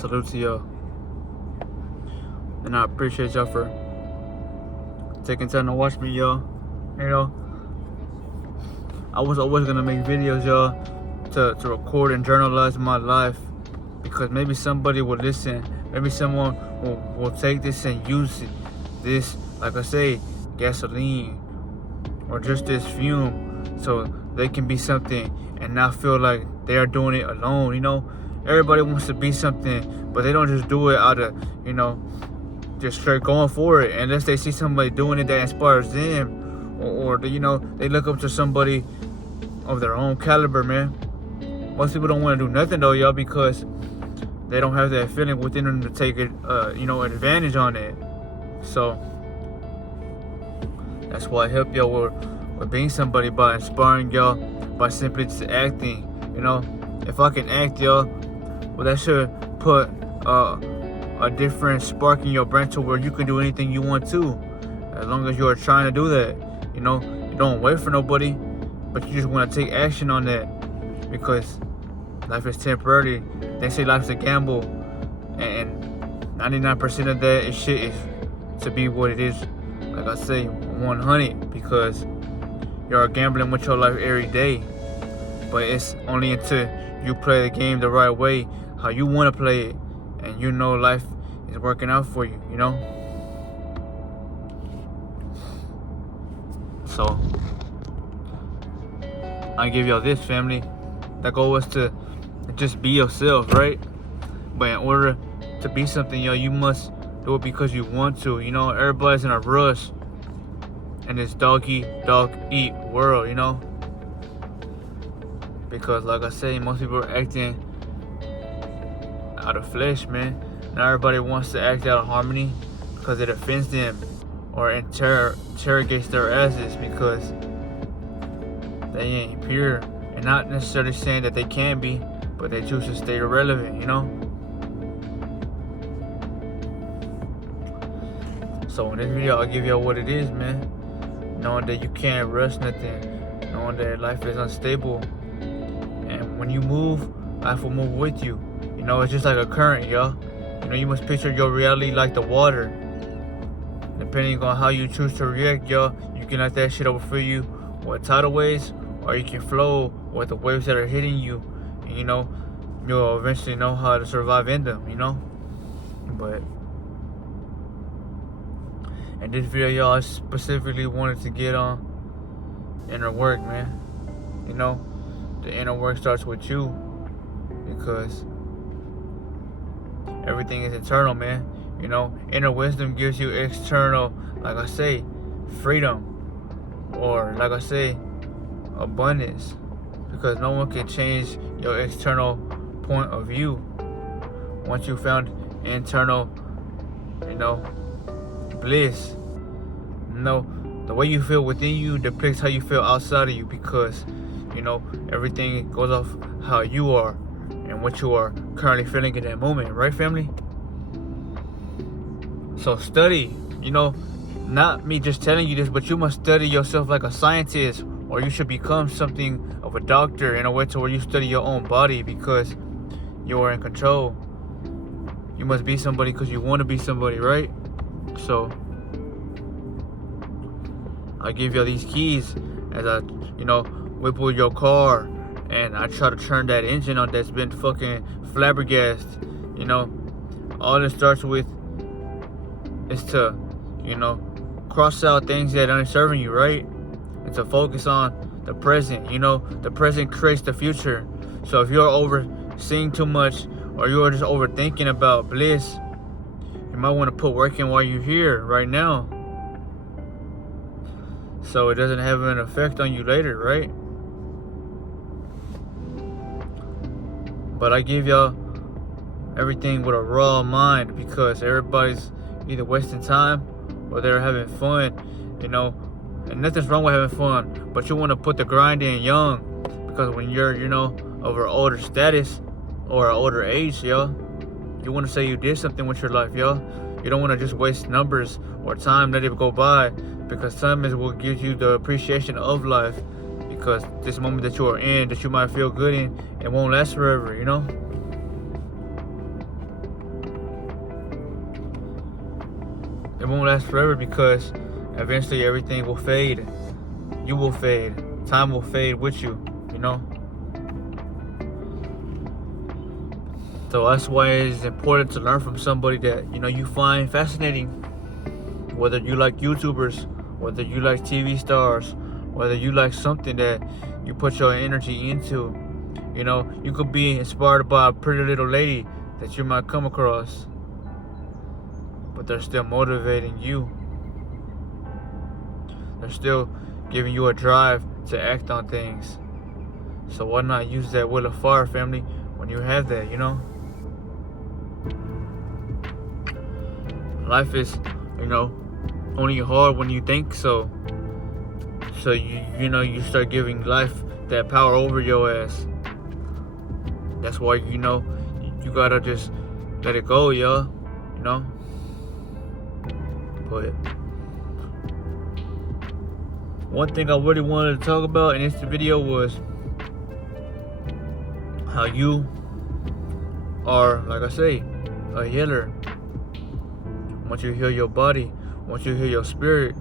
Salute to y'all. And I appreciate y'all for taking time to watch me, y'all. You know, I was always gonna make videos, y'all, to record and journalize my life, because maybe somebody will listen. Maybe someone will take this and use this, like I say, gasoline or just this fume, so they can be something and not feel like they are doing it alone. You know, everybody wants to be something, but they don't just do it out of, you know, just straight going for it, unless they see somebody doing it that inspires them, or you know, they look up to somebody of their own caliber, man. Most people don't want to do nothing though, y'all, because they don't have that feeling within them to take it, you know, advantage on it. So that's why I help y'all with being somebody, by inspiring y'all, by simply just acting. You know, if I can act, y'all, well, that should put a different spark in your brain to where you can do anything you want to, as long as you are trying to do that. You know, you don't wait for nobody, but you just want to take action on that, because life is temporary. They say life's a gamble, and 99% of that is to be what it is. Like I say, 100, because you're gambling with your life every day. But it's only until you play the game the right way, how you want to play it, and you know life is working out for you, you know? So I give y'all this, family. The goal is to just be yourself, right? But in order to be something, yo, you must do it because you want to. You know, everybody's in a rush in this dog eat world, you know? Because like I say, most people are acting out of flesh, man. Not everybody wants to act out of harmony because it offends them or interrogates their asses because they ain't pure. And not necessarily saying that they can be, but they choose to stay irrelevant, you know? So in this video, I'll give y'all what it is, man. Knowing that you can't rush nothing. Knowing that life is unstable. And when you move, life will move with you. You know, it's just like a current, y'all. You know, you must picture your reality like the water. Depending on how you choose to react, y'all, you can let that shit overfill you with tidal waves, or you can flow with the waves that are hitting you. And, you know, you'll eventually know how to survive in them, you know? But in this video, y'all, I specifically wanted to get on inner work, man. You know, the inner work starts with you, because everything is internal, man. You know, inner wisdom gives you external, like I say, freedom, or like I say, abundance, because no one can change your external point of view. Once you found internal, you know, bliss, you know, the way you feel within you depicts how you feel outside of you, because, you know, everything goes off how you are and what you are currently feeling in that moment, right, family? So study, you know, not me just telling you this, but you must study yourself like a scientist, or you should become something of a doctor in a way to where you study your own body, because you are in control. You must be somebody because you want to be somebody, right? So I give you these keys as I, you know, whip with your car, and I try to turn that engine on that's been fucking flabbergasted. You know, all it starts with is to, you know, cross out things that aren't serving you, right? And to focus on the present. You know, the present creates the future. So if you're overseeing too much, or you're just overthinking about bliss, you might want to put work in while you're here, right now, so it doesn't have an effect on you later, right? But I give y'all everything with a raw mind, because everybody's either wasting time or they're having fun, you know. And nothing's wrong with having fun, but you want to put the grind in young, because when you're, you know, of an older status or an older age, y'all, you want to say you did something with your life, y'all. You don't want to just waste numbers or time, let it go by, because time is what gives you the appreciation of life. Because this moment that you are in, that you might feel good in, it won't last forever, you know. won't last forever because eventually everything will fade. You will fade. Time will fade with you, you know? So that's why it's important to learn from somebody that, you know, you find fascinating. Whether you like YouTubers, whether you like TV stars, whether you like something that you put your energy into. You know, you could be inspired by a pretty little lady that you might come across, but they're still motivating you. They're still giving you a drive to act on things. So why not use that will of fire, family, when you have that, you know? Life is, you know, only hard when you think so. So you know, you start giving life that power over your ass. That's why, you know, you gotta just let it go, y'all. You know? But one thing I really wanted to talk about in this video was how you are, like I say, a healer. Once you heal your body, once you heal your spirit,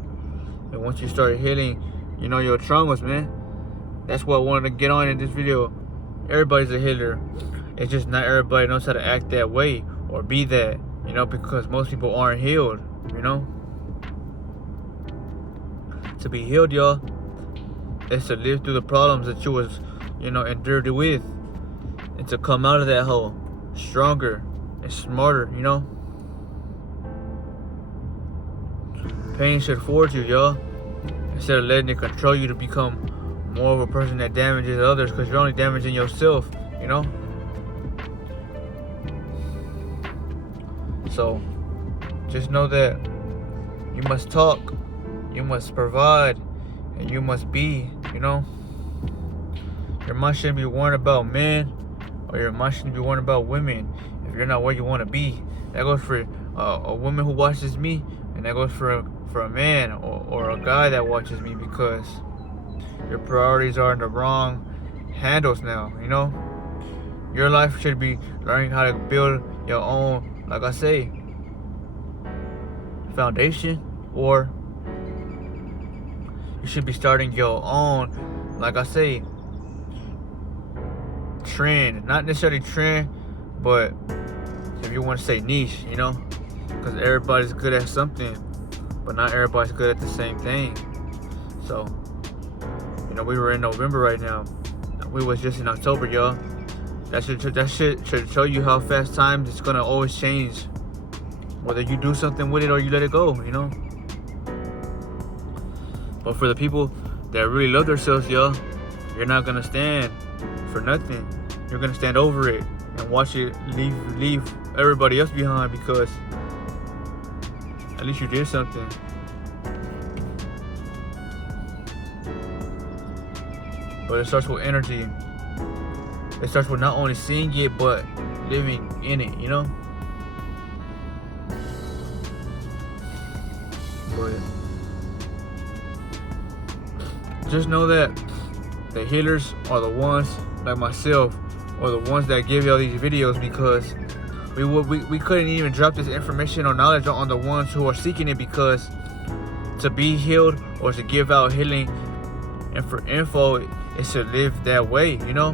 and once you start healing, you know, your traumas, man. That's what I wanted to get on in this video. Everybody's a healer. It's just not everybody knows how to act that way or be that, you know, because most people aren't healed, you know. To be healed, y'all, is to live through the problems that you was, you know, endured with, and to come out of that hole stronger and smarter, you know. Pain should forge you, y'all, instead of letting it control you to become more of a person that damages others, because you're only damaging yourself, you know. So just know that you must talk, you must provide, and you must be, you know. Your mind shouldn't be worrying about men, or your mind shouldn't be worrying about women if you're not where you want to be. That goes for a woman who watches me, and that goes for a man or a guy that watches me, because your priorities are in the wrong handles now, you know. Your life should be learning how to build your own, like I say, foundation, or you should be starting your own, like I say, trend. Not necessarily trend, but if you want to say niche, you know, because everybody's good at something, but not everybody's good at the same thing. So, you know, we were in November right now. We was just in October, y'all. That should show you how fast time is gonna always change. Whether you do something with it or you let it go, you know. But for the people that really love themselves, y'all, you're not gonna stand for nothing. You're gonna stand over it and watch it leave everybody else behind, because at least you did something. But it starts with energy. It starts with not only seeing it, but living in it, you know? But just know that the healers are the ones like myself, or the ones that give y'all these videos, because we couldn't even drop this information or knowledge on the ones who are seeking it, because to be healed or to give out healing and for info is to live that way, you know.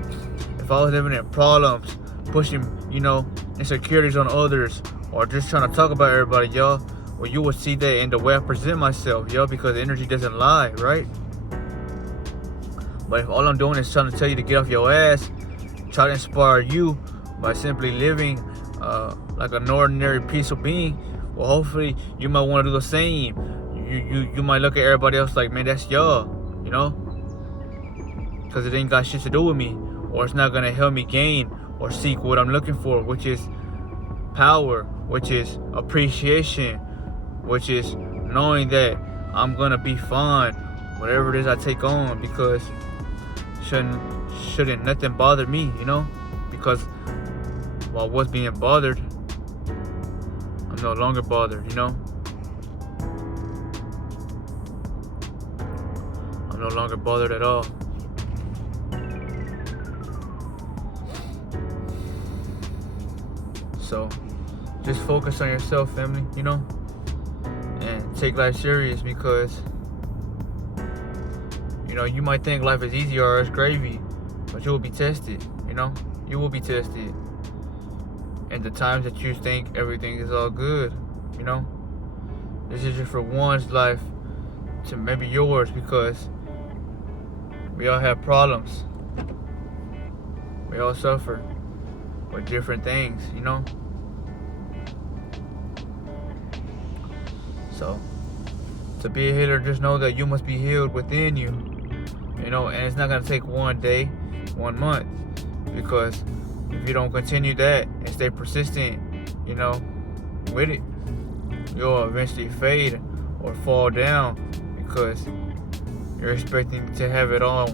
If I was living in problems, pushing, you know, insecurities on others, or just trying to talk about everybody, y'all, well, you would see that in the way I present myself, y'all, because energy doesn't lie, right? But if all I'm doing is trying to tell you to get off your ass, try to inspire you by simply living like an ordinary peaceful being, well, hopefully you might want to do the same. You might look at everybody else like, man, that's y'all, you know, because it ain't got shit to do with me, or it's not gonna help me gain or seek what I'm looking for, which is power, which is appreciation, which is knowing that I'm gonna be fine whatever it is I take on, because shouldn't nothing bother me, you know, because while I was being bothered, I'm no longer bothered, you know. I'm no longer bothered at all. So just focus on yourself, family, you know, and take life serious, because you might think life is easy or it's gravy, but you will be tested. You will be tested. And the times that you think everything is all good, this is just for one's life to maybe yours, because we all have problems. We all suffer with different things, So, to be a healer, just know that you must be healed within you, and it's not going to take 1 day, 1 month, because if you don't continue that and stay persistent, with it, you'll eventually fade or fall down, because you're expecting to have it all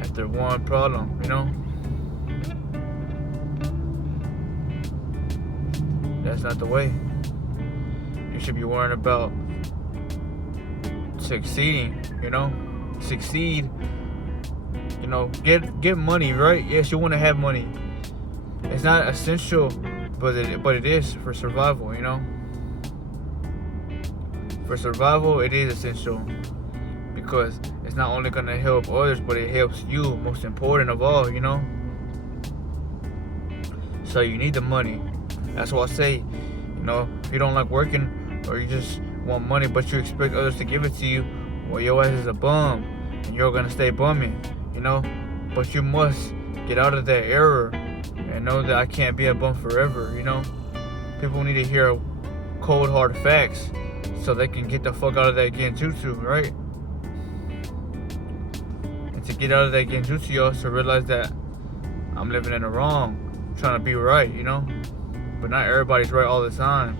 after one problem, That's not the way. You should be worrying about succeeding, Succeed, get money, right? Yes, you want to have money. It's not essential, but it is for survival, For survival, it is essential, because it's not only going to help others, but it helps you, most important of all, So you need the money. That's why I say, if you don't like working, or you just want money but you expect others to give it to you, well, your ass is a bum, and you're going to stay bumming, But you must get out of that error and know that I can't be a bum forever, People need to hear cold hard facts so they can get the fuck out of that genjutsu, right? And to get out of that genjutsu, you also realize that I'm living in the wrong, trying to be right, But not everybody's right all the time.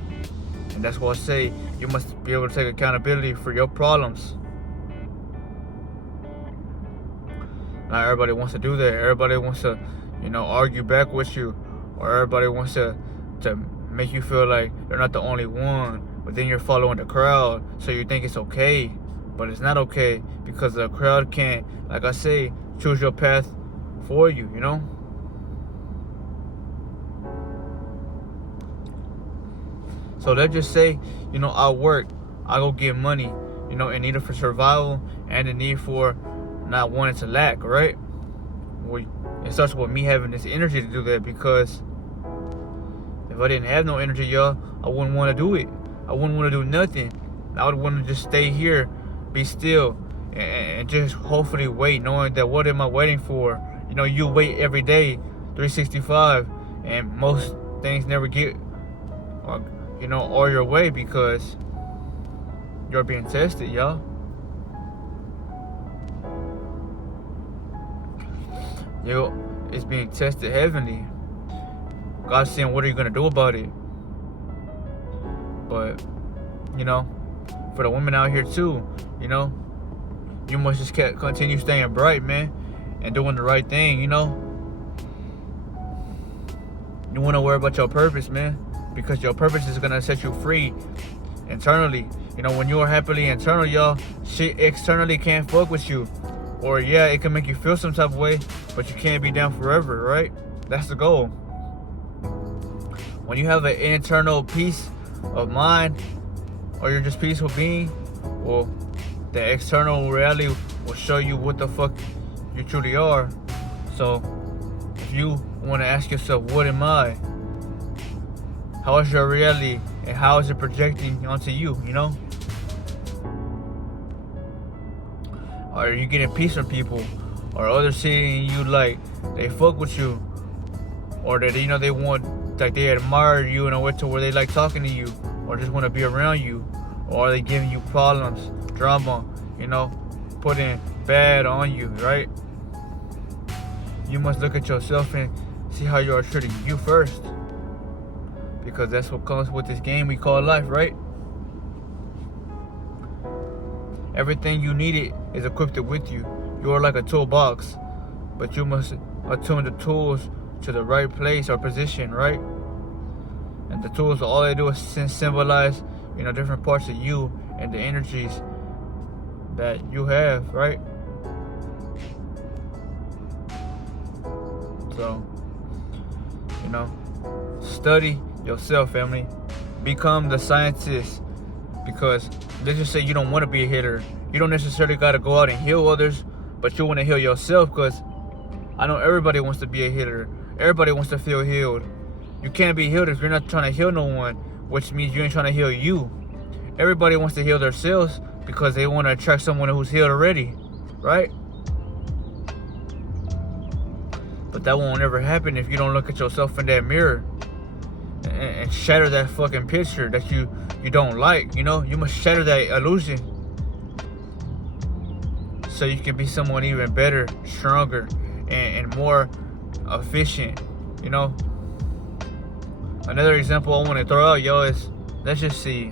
And that's why I say you must be able to take accountability for your problems. Not everybody wants to do that. Everybody wants to, argue back with you. Or everybody wants to make you feel like they're not the only one. But then you're following the crowd, so you think it's okay. But it's not okay, because the crowd can't, like I say, choose your path for you, So let's just say, I work, I go get money, and need it for survival and the need for not wanting to lack, right? Well, it starts with me having this energy to do that, because if I didn't have no energy, y'all, I wouldn't want to do it. I wouldn't want to do nothing. I would want to just stay here, be still, and just hopefully wait, knowing that what am I waiting for? You wait every day, 365, and most things never get all your way, because you're being tested, y'all. It's being tested heavenly. God's saying, what are you going to do about it? But, for the women out here too, you must just continue staying bright, man, and doing the right thing, You want to worry about your purpose, man, because your purpose is going to set you free internally. When you are happily internal, y'all, shit externally can't fuck with you. Or, yeah, it can make you feel some type of way, but you can't be down forever, right? That's the goal. When you have an internal peace of mind, or you're just peaceful being, well, the external reality will show you what the fuck you truly are. So, if you want to ask yourself, what am I? How is your reality, and how is it projecting onto you, Are you getting peace from people? Or others seeing you like they fuck with you? Or that, they want, like they admire you in a way to where they like talking to you, or just want to be around you? Or are they giving you problems, drama, putting bad on you, right? You must look at yourself and see how you are treating you first. Because that's what comes with this game we call life, right? Everything you needed is equipped with you. You are like a toolbox, but you must attune the tools to the right place or position, right? And the tools, all they do is symbolize, different parts of you and the energies that you have, right? So, study yourself, family. Become the scientist Because let's just say you don't want to be a hitter. You don't necessarily got to go out and heal others, but you want to heal yourself. Because I know everybody wants to be a hitter. Everybody wants to feel healed. You can't be healed if you're not trying to heal no one, which means you ain't trying to heal you. Everybody wants to heal themselves because they want to attract someone who's healed already, right? But that won't ever happen if you don't look at yourself in that mirror and shatter that fucking picture that you don't like, you know? You must shatter that illusion so you can be someone even better, stronger, and more efficient, you know? Another example I want to throw out, y'all, is, let's just see.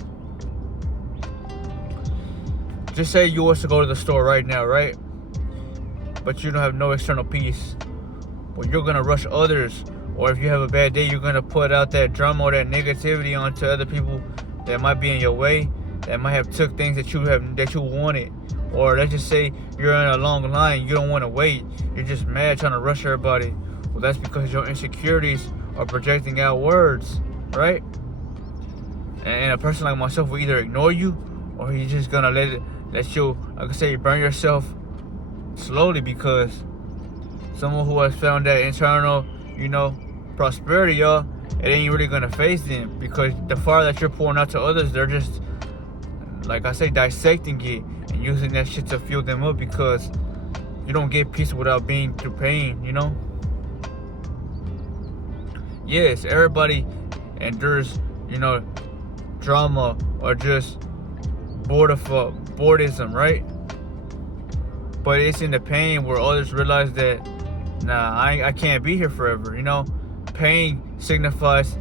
Just say you was to go to the store right now, right? But you don't have no external peace. Well, you're going to rush others. Or if you have a bad day, you're going to put out that drama or that negativity onto other people that might be in your way, that might have took things that you wanted. Or let's just say you're in a long line, you don't want to wait. You're just mad trying to rush everybody. Well, that's because your insecurities are projecting out words, right? And a person like myself will either ignore you, or he's just going to let you, like I say, burn yourself slowly, because someone who has found that internal, you know, prosperity, y'all, it ain't really gonna phase them, because the fire that you're pouring out to others, they're just, like I say, dissecting it and using that shit to fuel them up, because you don't get peace without being through pain, you know? Yes, everybody endures, you know, drama or just boredom, right? But it's in the pain where others realize that, nah, I can't be here forever, you know? Pain signifies,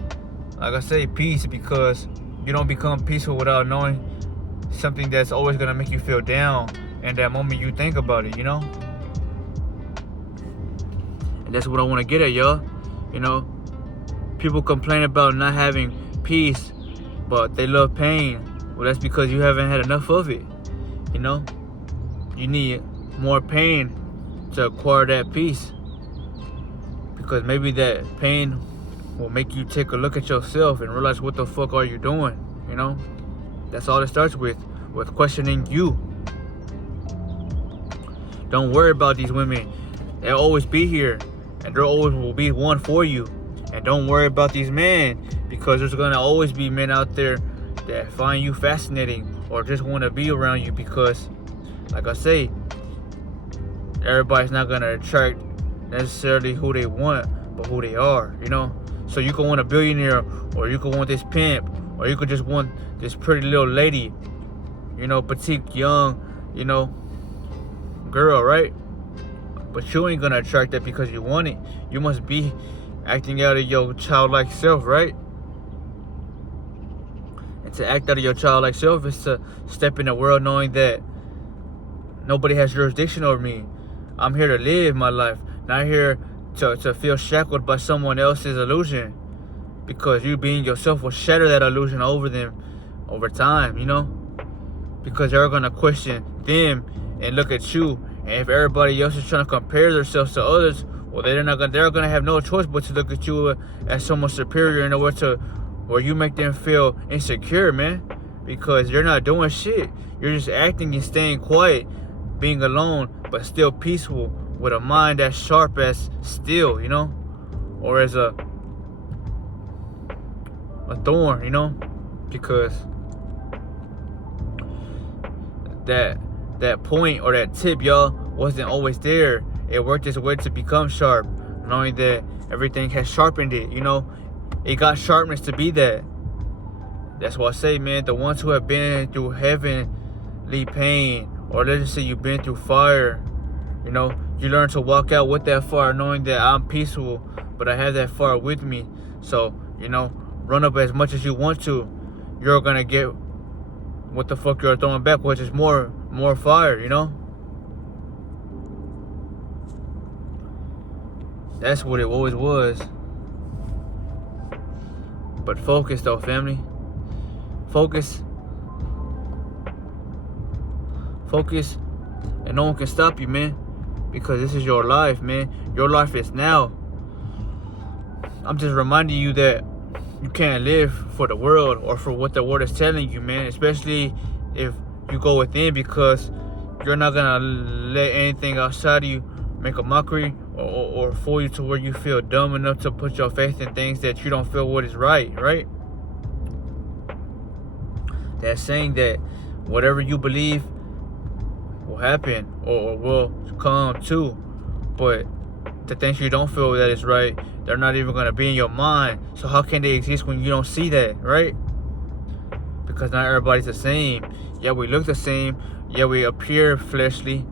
like I say, peace, because you don't become peaceful without knowing something that's always going to make you feel down and that moment you think about it, you know? And that's what I want to get at, y'all. You know, people complain about not having peace, but they love pain. Well, that's because you haven't had enough of it, you know? You need more pain to acquire that peace, because maybe that pain will make you take a look at yourself and realize, what the fuck are you doing, you know? That's all it starts with questioning you. Don't worry about these women. They'll always be here, and there always will be one for you. And don't worry about these men, because there's gonna always be men out there that find you fascinating or just want to be around you, because, like I say, everybody's not gonna attract necessarily who they want, but who they are, you know? So you could want a billionaire, or you could want this pimp, or you could just want this pretty little lady, you know, petite, young, you know, girl, right? But you ain't gonna attract that because you want it. You must be acting out of your childlike self, right? And to act out of your childlike self is to step in the world knowing that nobody has jurisdiction over me. I'm here to live my life, not here to feel shackled by someone else's illusion. Because you being yourself will shatter that illusion over them over time, you know? Because they're going to question them and look at you. And if everybody else is trying to compare themselves to others, well, they're going to have no choice but to look at you as someone superior in a way to where you make them feel insecure, man. Because you're not doing shit. You're just acting and staying quiet, being alone, but still peaceful, with a mind as sharp as steel, you know? Or as a thorn, you know? Because that point or that tip, y'all, wasn't always there. It worked its way to become sharp, knowing that everything has sharpened it, you know? It got sharpness to be that. That's why I say, man, the ones who have been through heavenly pain, or let's just say you've been through fire, you know, you learn to walk out with that fire, knowing that I'm peaceful, but I have that fire with me. So, you know, run up as much as you want to. You're gonna get what the fuck you're throwing back, which is more fire, you know? That's what it always was. But focus, though, family. Focus, and no one can stop you, man. Because this is your life, man. Your life is now. I'm just reminding you that you can't live for the world or for what the world is telling you, man. Especially if you go within, because you're not gonna let anything outside of you make a mockery or fool you to where you feel dumb enough to put your faith in things that you don't feel what is right, right? That's saying that whatever you believe will happen or will come to, but the things you don't feel that is right, they're not even going to be in your mind. So how can they exist when you don't see that, right? Because not everybody's the same. Yeah, we look the same. Yeah, we appear fleshly,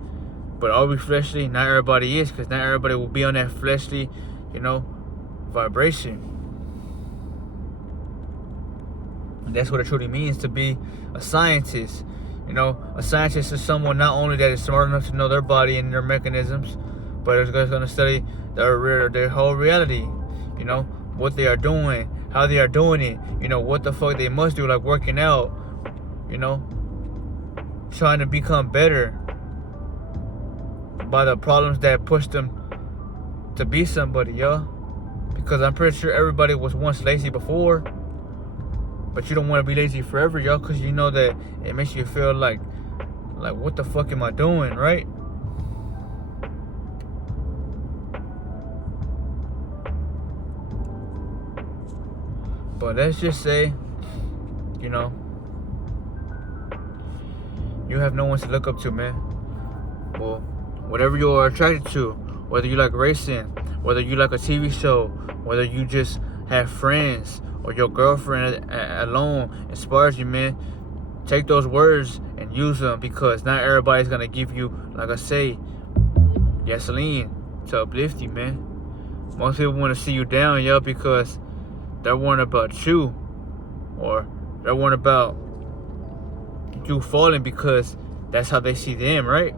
but are we fleshly? Not everybody is, because not everybody will be on that fleshly, vibration. And that's what it truly means to be a scientist. A scientist is someone not only that is smart enough to know their body and their mechanisms, but is going to study their whole reality. What they are doing, how they are doing it. What the fuck they must do, like working out. Trying to become better by the problems that pushed them to be somebody, yo. Because I'm pretty sure everybody was once lazy before, but you don't want to be lazy forever, yo, because you know that it makes you feel like what the fuck am I doing, right? But let's just say, you have no one to look up to, man. Well, whatever you are attracted to, whether you like racing, whether you like a TV show, whether you just have friends or your girlfriend alone inspires you, man, take those words and use them, because not everybody's going to give you, like I say, gasoline to uplift you, man. Most people want to see you down, yo, because they're worrying about you, or they're worrying about you falling, because that's how they see them, right?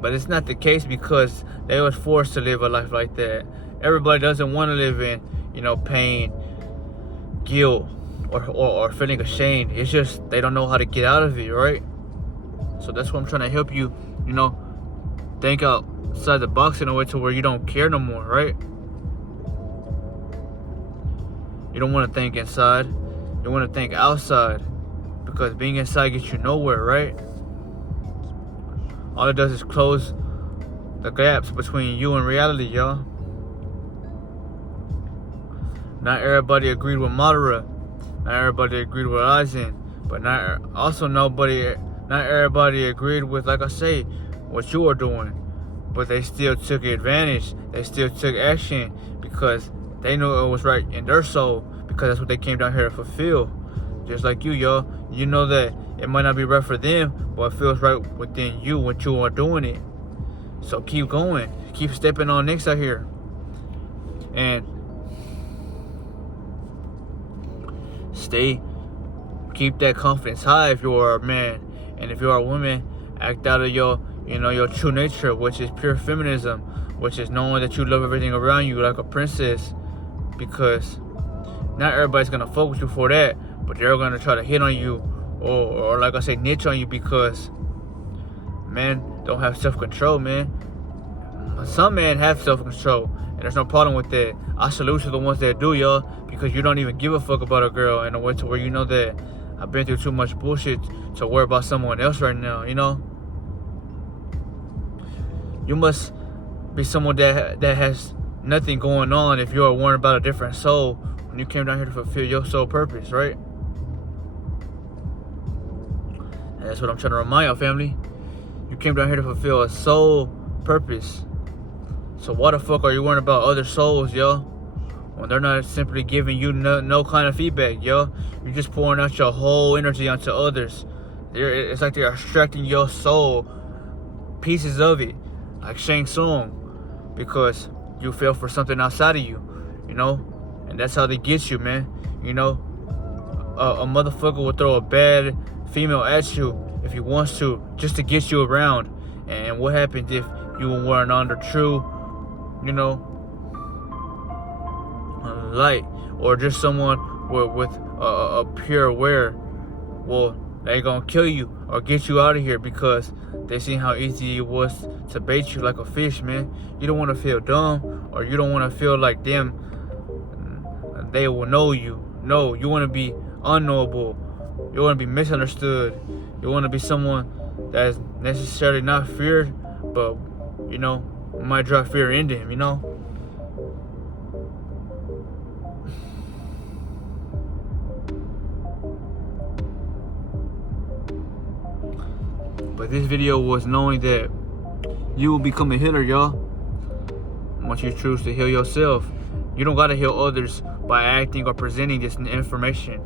But it's not the case, because they was forced to live a life like that. Everybody doesn't want to live in, pain, guilt, or feeling ashamed. It's just they don't know how to get out of it, right? So that's what I'm trying to help you, think outside the box in a way to where you don't care no more, right? You don't want to think inside. You want to think outside, because being inside gets you nowhere, right? All it does is close the gaps between you and reality, y'all. Not everybody agreed with Madara. Not everybody agreed with Aizen. But not everybody agreed with, like I say, what you are doing. But they still took advantage. They still took action, because they knew it was right in their soul, because that's what they came down here to fulfill. Just like you, yo. You know that it might not be right for them, but it feels right within you when you are doing it. So keep going. Keep stepping on next out here. And keep that confidence high if you are a man. And if you are a woman, act out of your true nature, which is pure feminism, which is knowing that you love everything around you like a princess. Because not everybody's gonna fuck with you for that, but they're gonna try to hit on you or like I say, niche on you, because men don't have self-control, man. Some men have self-control, and there's no problem with that. I salute to the ones that do, y'all, because you don't even give a fuck about a girl in a way to where you know that I've been through too much bullshit to worry about someone else right now, You must be someone that has nothing going on if you are worrying about a different soul when you came down here to fulfill your soul purpose, right? And that's what I'm trying to remind y'all, family. You came down here to fulfill a soul purpose. So why the fuck are you worrying about other souls, yo? When they're not simply giving you no kind of feedback, yo. You're just pouring out your whole energy onto others. It's like they're extracting your soul, pieces of it, like Shang Tsung, because you fell for something outside of you, And that's how they get you, man. A motherfucker will throw a bad female at you if he wants to, just to get you around. And what happens if you weren't on the true, light, or just someone with a pure aware? Well, They're gonna kill you or get you out of here because they seen how easy it was to bait you like a fish, man. You don't want to feel dumb, or you don't want to feel like them. They will know you. No, you want to be unknowable. You want to be misunderstood. You want to be someone that's necessarily not feared, but might drive fear into him. But this video was knowing that you will become a healer, y'all. Once you choose to heal yourself, you don't gotta heal others by acting or presenting this information.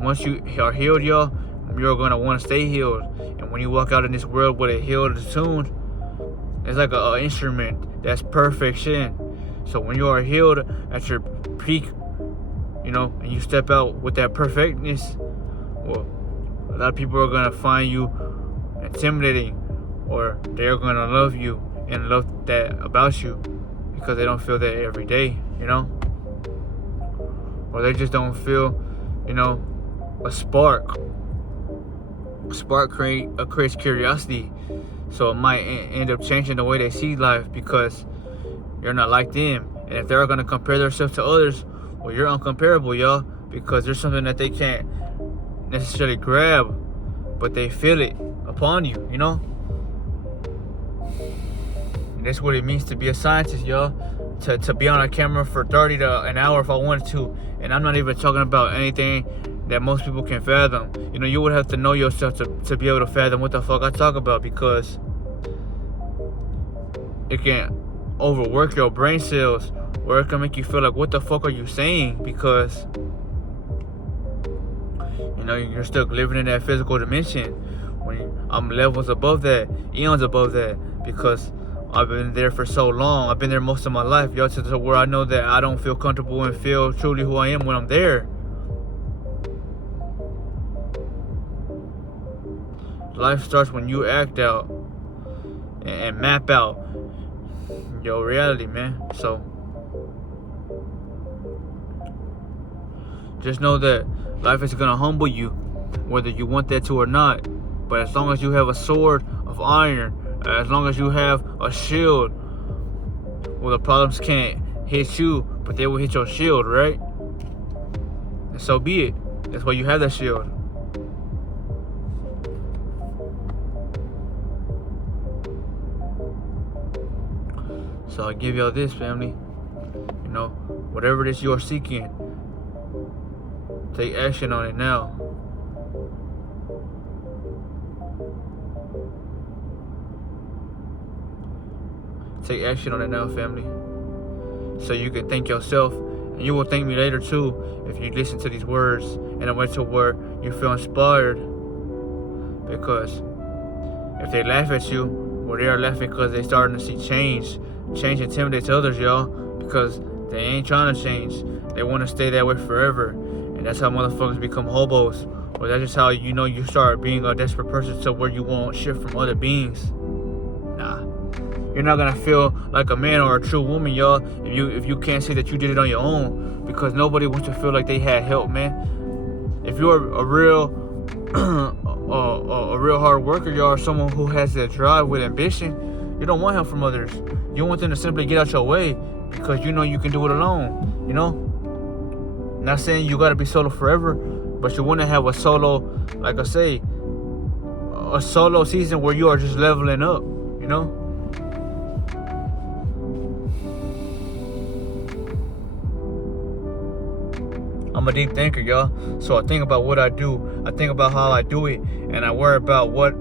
Once you are healed, y'all, you're gonna want to stay healed. And when you walk out in this world with a healed attuned, it's like an instrument that's perfection. So when you are healed at your peak, and you step out with that perfectness, well, a lot of people are gonna find you intimidating, or they're gonna love you and love that about you because they don't feel that every day, or they just don't feel, a spark. A spark creates curiosity, so it might end up changing the way they see life because you're not like them. And if they're gonna compare themselves to others, well, you're uncomparable, y'all, because there's something that they can't necessarily grab, but they feel it upon you, And that's what it means to be a scientist, y'all. To be on a camera for 30 to an hour if I wanted to. And I'm not even talking about anything that most people can fathom. You would have to know yourself to be able to fathom what the fuck I talk about, because it can overwork your brain cells, or it can make you feel like, what the fuck are you saying? Because you're still living in that physical dimension. When I'm levels above that, eons above that, because I've been there for so long. I've been there most of my life, y'all, to where I know that I don't feel comfortable and feel truly who I am when I'm there. Life starts when you act out and map out your reality, man. So just know that life is gonna humble you, whether you want that to or not. But as long as you have a sword of iron, as long as you have a shield, well, the problems can't hit you, but they will hit your shield, right? And so be it. That's why you have that shield. So I give y'all this, family. Whatever it is you are seeking, take action on it now. Take action on it now, family. So you can thank yourself, and you will thank me later too if you listen to these words in a way to where you feel inspired. Because if they laugh at you, well, they are laughing because they're starting to see change. Change intimidates others, y'all, because they ain't trying to change. They want to stay that way forever. And that's how motherfuckers become hobos. Or that's just how you start being a desperate person to where you want shit from other beings. Nah. You're not gonna feel like a man or a true woman, y'all, if you can't say that you did it on your own, because nobody wants to feel like they had help, man. If you're a real a real hard worker, y'all, or someone who has that drive with ambition, you don't want help from others. You want them to simply get out your way because you can do it alone. Not saying you gotta be solo forever, but you want to have a solo, like I say, a solo season where you are just leveling up. I'm a deep thinker, y'all. So I think about what I do. I think about how I do it. And I worry about what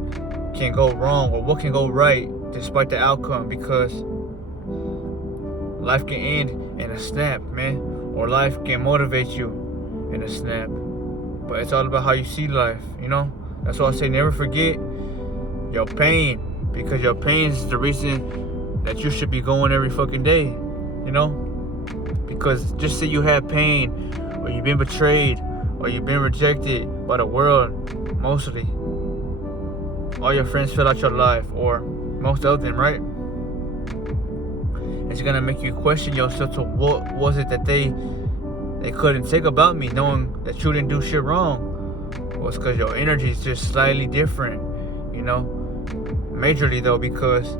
can go wrong or what can go right despite the outcome. Because life can end in a snap, man. Or life can motivate you in a snap. But it's all about how you see life, That's why I say never forget your pain. Because your pain is the reason that you should be going every fucking day, Because just say you have pain, or you've been betrayed, or you've been rejected by the world, mostly. All your friends fell out your life, or most of them, right? It's gonna make you question yourself to what was it that they couldn't take about me, knowing that you didn't do shit wrong. Well, it's because your energy is just slightly different, you know. Majorly though, because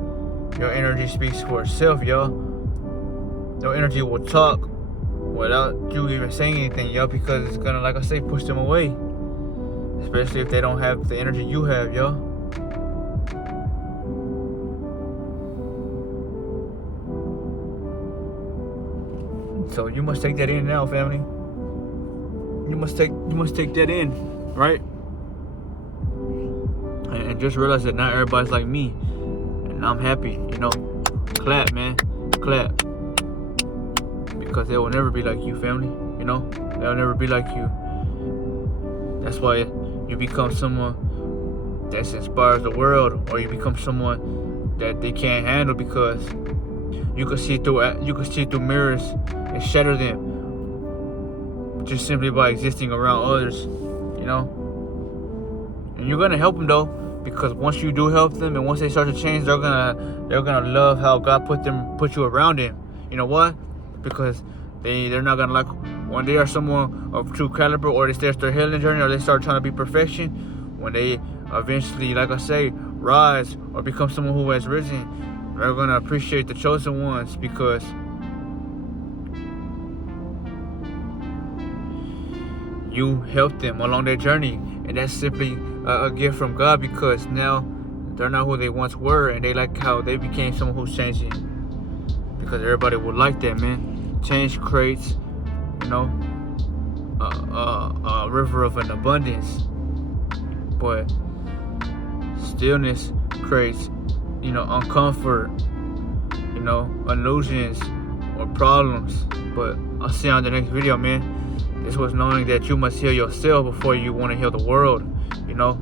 your energy speaks for itself, y'all. Your energy will talk without you even saying anything, y'all, because it's gonna, like I say, push them away. Especially if they don't have the energy you have, y'all. So you must take that in now, family. You must take that in, right? And just realize that not everybody's like me, and I'm happy, you know. Clap, man, clap, because they will never be like you, family. You know, they'll never be like you. That's why you become someone that inspires the world, or you become someone that they can't handle, because you can see through mirrors and shatter them just simply by existing around others, you know. And you're gonna help them though, because once you do help them and once they start to change, they're gonna love how God put you around them. You know what? Because they're not gonna like when they are someone of true caliber, or they start their healing journey, or they start trying to be perfection. When they eventually, like I say, rise or become someone who has risen, they're gonna appreciate the chosen ones, because you helped them along their journey. And that's simply a gift from God, because now they're not who they once were, and they like how they became someone who's changing, because everybody would like that, man. Change creates, you know, a river of an abundance, but stillness creates, you know, uncomfort, you know, illusions or problems. But I'll see you on the next video, man. This was knowing that you must heal yourself before you want to heal the world. You know,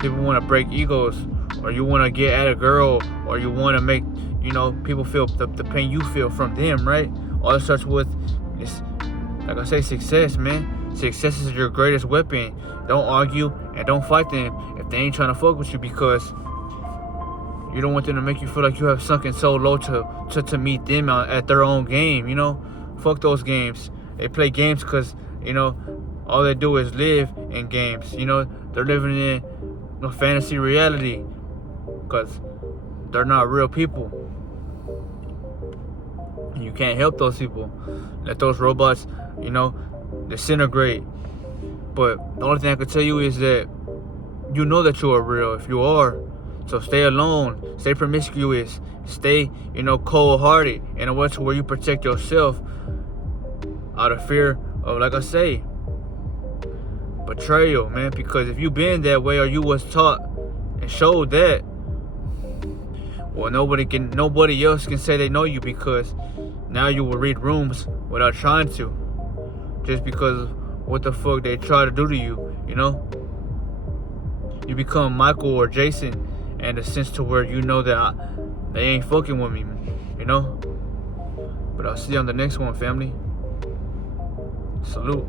people want to break egos, or you want to get at a girl, or you want to make, you know, people feel the pain you feel from them, right? All it starts with is, like I say, success, man. Success is your greatest weapon. Don't argue and don't fight them if they ain't trying to fuck with you, because you don't want them to make you feel like you have sunken so low to meet them at their own game, you know? Fuck those games. They play games because, you know, all they do is live in games. You know, they're living in a fantasy reality, because they're not real people. And you can't help those people. Let those robots, you know, disintegrate. But the only thing I can tell you is that you know that you are real if you are. So stay alone, stay promiscuous, stay, you know, cold-hearted in a way to where you protect yourself out of fear of, like I say, betrayal, man. Because if you been that way, or you was taught and showed that, well, nobody else can say they know you, because now you will read rooms without trying to, just because of what the fuck they try to do to you, you know. You become Michael or Jason in a sense to where you know that they ain't fucking with me, you know. But I'll see you on the next one, family. Salute.